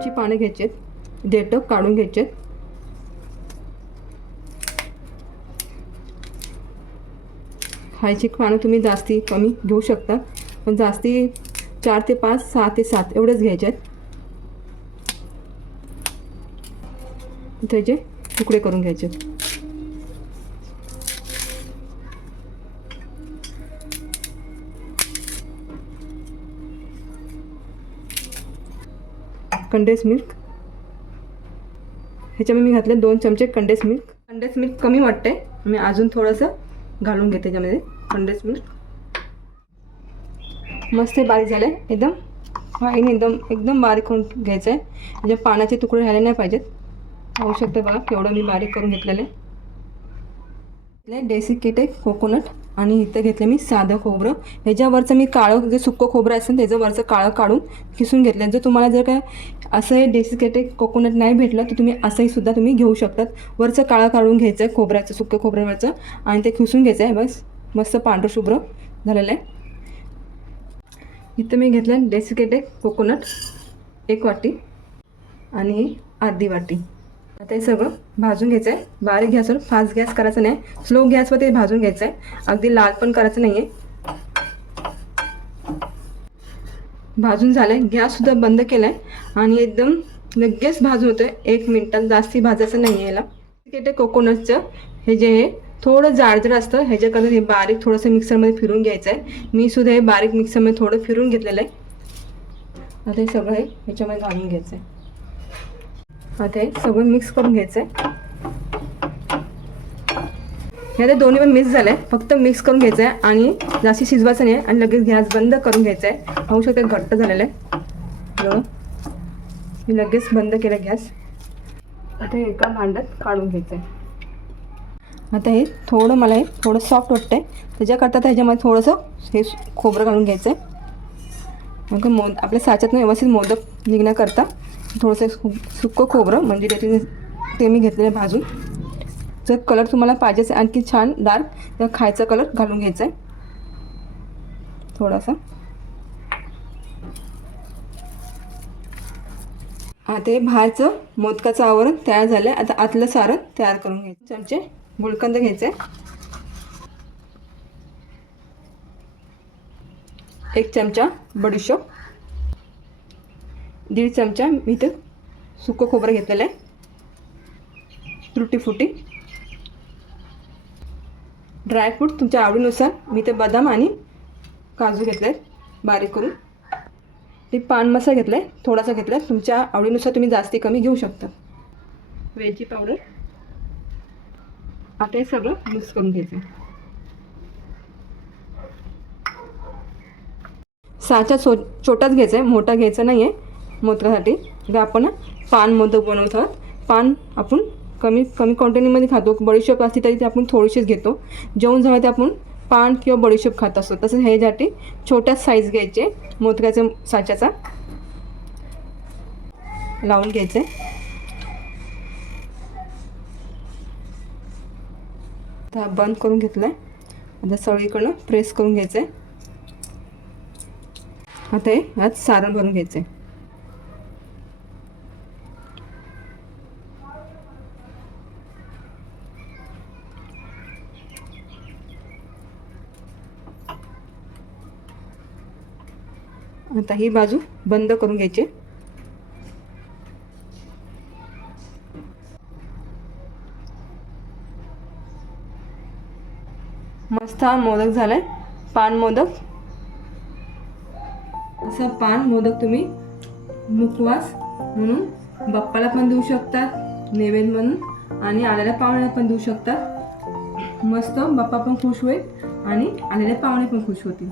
वेलची पाने घ्यायची आहेत देठं काढून घ्यायचे आहेत खायची पानं तुम्ही जास्ती कमी घेऊ शकता पण जास्ती चार ते पाच सहा ते सात एवढेच घ्यायचे आहेत त्याचे तुकडे करून घ्यायचे. आहेत कंडेन्स मिल्क. ह्याच्यामध्ये मी घातले दोन चमचे कंडेन्स मिल्क. कंडेन्स मिल्क कमी वाटते मी अजून थोडंसं घालून घेते त्याच्यामध्ये कंडेन्स मिल्क. मस्त हे बारीक झालं आहे एकदम फाईन एकदम एकदम बारीक करून घ्यायचं आहे म्हणजे पाण्याचे तुकडे राहिले नाही पाहिजेत. होऊ शकतं बघा केवढं मी बारीक करून घेतलेलं आहे. घेतलं डेसिकेट आहे कोकोनट आणि इथं घेतलं मी साधं खोबरं. ह्याच्यावरचं मी काळं जे सुक्कं खोबरं असेल त्याचं वरचं काळं काढून किसून घेतलं. जर तुम्हाला जर काय असं हे डेसिकेटेड कोकोनट नाही भेटलं तर तुम्ही असंही सुद्धा तुम्ही घेऊ शकतात. वरचं काळं काढून घ्यायचं आहे खोबऱ्याचं सुक्कं खोबऱ्यावरचं. आणि ते खिसून घ्यायचं आहे. बस मस्त पांढरं शुभ्र झालेलं आहे. इथं मी घेतलं डेसिकेटेड कोकोनट एक वाटी आणि अर्धी वाटी. आता हे सगळं भाजून घ्यायचं आहे बारीक गॅसवर फास्ट गॅस करायचं नाही. स्लो गॅसवर ते भाजून घ्यायचं आहे अगदी लाल पण करायचं नाही आहे भाजून झालं आहे गॅससुद्धा बंद केला आहे आणि एकदम लगेच भाजून होतं आहे एक मिनटात जास्ती भाजायचं नाही आहे याला ते कोकोनटचं हे जे आहे थोडं जाडजड असतं. ह्याच्याकडे हे बारीक थोडंसं मिक्सरमध्ये फिरून घ्यायचं आहे मी सुद्धा हे बारीक मिक्सरमध्ये थोडं फिरून घेतलेलं आहे. आता हे सगळं हे ह्याच्यामध्ये घालून घ्यायचं आहे आता हे सगळं मिक्स करून घ्यायचं आहे हे आता दोन्ही पण मिक्स झालं आहे फक्त मिक्स करून घ्यायचं आहे आणि जास्ती शिजवायचं नाही आहे आणि लगेच गॅस बंद करून घ्यायचं आहे होऊ शकते घट्ट झालेलं आहे. मी लगेच बंद केलं गॅस. आता हे एका भांड्यात काढून घ्यायचं आहे आता हे थोडं मला हे थोडं सॉफ्ट वाटतं आहे त्याच्याकरता त्याच्यामध्ये थोडंसं हे खोबरं घालून घ्यायचं आहे मग मोद आपल्या साच्यातनं व्यवस्थित मोदक निघण्याकरता थोडंसं सुक सुकं खोबरं म्हणजे त्याचे ते मी घेतलेलं आहे भाजून. जर कलर तुम्हाला पाहिजे असेल आणखी छान डार्क तर खायचा कलर घालून घ्यायचा आहे. थोडासा. आता हे बाहेरचं मोदकाचं आवरण तयार झालं आहे आता आतलं सारण तयार करून घ्यायचं. चमचे गुळकंद घ्यायचे. एक चमचा बडीशोप. दीड चमचा मी इथं सुकं खोबरं घेतलेलं आहे. तुरटी फुटी. ड्रायफ्रूट तुमच्या आवडीनुसार मी ते बदाम आणि काजू घेतले आहेत बारीक करून. ते पान मसाला घेतला आहे थोडासा घेतला आहे तुमच्या आवडीनुसार तुम्ही जास्ती कमी घेऊ शकता. वेलची पावडर आता हे सगळं मिक्स करून घ्यायचं साचा सो छोटाच घ्यायचा आहे मोठा घ्यायचा नाही आहे मोदकासाठी जे आपण पान मोदक बनवत आहोत. पान आपण कमी कमी क्वांटिटीमध्ये खातो. बडीशेप असते तरी ते आपण थोडीशीच घेतो. जेवण झालं ते आपण पान किंवा बडीशेप खात असतो. तसंच ह्यासाठी छोट्या साईज घ्यायचे मोदकाच्या साच्याचा. लावून घ्यायचे. आता बंद करून घेतलं आहे आता सगळीकडनं प्रेस करून घ्यायचं. आहे आता हे आज सारण भरून घ्यायचं. आहे आता ही बाजू बंद करून घ्यायची. मस्त हा मोदक झालाय पान मोदक. असं पान मोदक तुम्ही मुखवास म्हणून बाप्पाला पण देऊ शकतात नैवेद्य म्हणून आणि आलेल्या पाहुण्याला पण देऊ शकतात मस्त बाप्पा पण खुश होईल आणि आलेले पाहुणे पण खुश होतील.